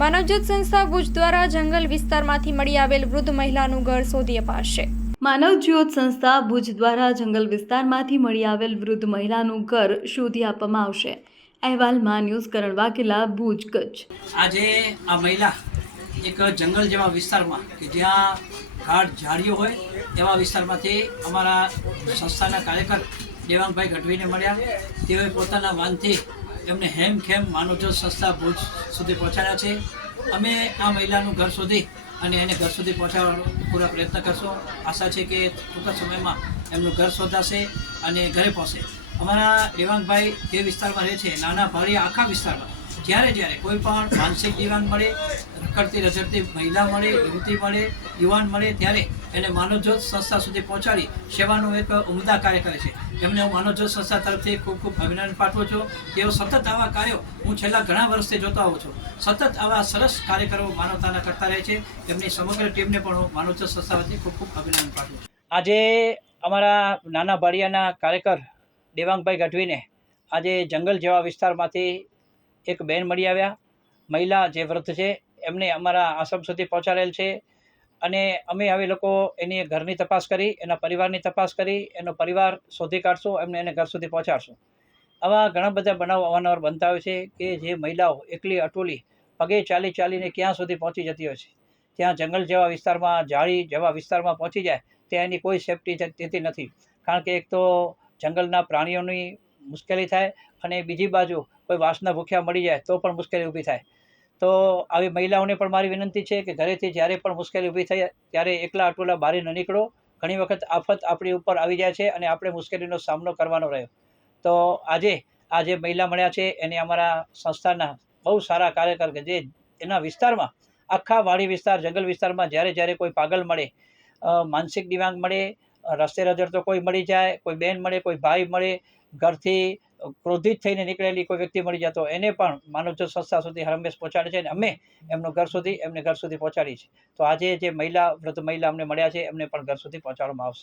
માનવજ્યોત સંસ્થા ભુજ દ્વારા જંગલ વિસ્તારમાંથી મળી આવેલ વૃદ્ધ મહિલાનું ઘર શોધી અપાશે। માનવજ્યોત સંસ્થા ભુજ દ્વારા જંગલ વિસ્તારમાંથી મળી આવેલ વૃદ્ધ મહિલાનું ઘર શોધી આપવામાં આવશે। અહેવાલમાં ન્યૂઝ કરણ વાઘેલા, ભુજ, કચ્છ। આજે આ મહિલા એક જંગલ જેવા વિસ્તારમાં કે જ્યાં ગાઢ ઝાડીઓ હોય એવા વિસ્તારમાંથી અમારા સંસ્થાના કાર્યકર દેવાંગભાઈ ગઢવીને મળ્યા। તેઓએ પોતાના વાનથી એમને હેમખેમ માનવજ્યોત સંસ્થા ભુજ સુધી પહોંચાડ્યા છે। અમે આ મહિલાનું ઘર શોધી અને એને ઘર સુધી પહોંચાડવાનો પૂરા પ્રયત્ન કરશું। આશા છે કે ટૂંકા સમયમાં એમનું ઘર શોધાશે અને ઘરે પહોંચે। અમારા દેવાંગભાઈ જે વિસ્તારમાં રહે છે, નાના ભાળિયા આખા વિસ્તારમાં જ્યારે કોઈ પણ માનસિક દિવ્યાંગ મળે, રખડતી રઝળતી મહિલા મળે, યુવતી મળે, યુવાન મળે, ત્યારે એને માનવજ્યોત સંસ્થા સુધી પહોંચાડી સેવાનું એક ઉમદા કાર્ય કરે છે। એમને હું માનવજ્યોત સંસ્થા તરફથી ખૂબ ખૂબ અભિનંદન પાઠવું છું। તેઓ સતત આવા કાર્યો હું છેલ્લા ઘણા વર્ષથી જોતો આવું છું। સતત આવા સરસ કાર્યક્રમો માનવતાના કરતા રહે છે। એમની સમગ્ર ટીમને પણ હું માનવજ્યોત સંસ્થા વતી ખૂબ ખૂબ અભિનંદન પાઠવું છું। આજે અમારા નાના ભાળિયાના કાર્યકર દેવાંગભાઈ ગઢવીને આજે જંગલ જેવા વિસ્તારમાંથી એક બેન મળી આવ્યા। મહિલા જે વૃદ્ધ છે એમને અમારા આશ્રમ સુધી પહોંચાડેલ છે અને અમે હવે લોકો એની ઘરની તપાસ કરી, એના પરિવારની તપાસ કરી, એનો પરિવાર શોધી કાઢશું, એને ઘર સુધી પહોંચાડશું। આવા ઘણા બધા બનાવો અવારનવાર બનતા હોય છે કે જે મહિલાઓ એકલી અટોલી પગે ચાલીને ક્યાં સુધી પહોંચી જતી હોય છે। ત્યાં જંગલ જેવા વિસ્તારમાં, ઝાડી જેવા વિસ્તારમાં પહોંચી જાય ત્યાં એની કોઈ સેફટી થતી નથી, કારણ કે એક તો જંગલના પ્રાણીઓની મુશ્કેલી થાય અને બીજી બાજુ કોઈ વાસના ભૂખ્યા મળી જાય તો પણ મુશ્કેલી ઊભી થાય। તો આવી મહિલાઓને પણ મારી વિનંતી છે કે ઘરેથી જ્યારે પણ મુશ્કેલી ઊભી થાય ત્યારે એકલા અટોલા બહાર ન નીકળો। ઘણી વખત આફત આપણી ઉપર આવી જાય છે અને આપણે મુશ્કેલીનો સામનો કરવાનો રહ્યો। તો આજે આ જે મહિલા મળ્યા છે એને અમારા સંસ્થાના બહુ સારા કાર્યકર કે જે એના વિસ્તારમાં, આખા વાડી વિસ્તાર, જંગલ વિસ્તારમાં જ્યારે કોઈ પાગલ મળે, માનસિક દિવ્યાંગ મળે, રસ્તે રઝળતો કોઈ મળી જાય, કોઈ બેન મળે, કોઈ ભાઈ મળે, ઘરથી ક્રોધિત થઈને નીકળેલી કોઈ વ્યક્તિ મળી જાય તો એને પણ માનવજ્યોત સંસ્થા સુધી હરમેશ પહોંચાડે છે અને અમે એમને ઘર સુધી પહોંચાડી છે। તો આજે જે વૃદ્ધ મહિલા અમને મળ્યા છે એમને પણ ઘર સુધી પહોંચાડવામાં આવશે।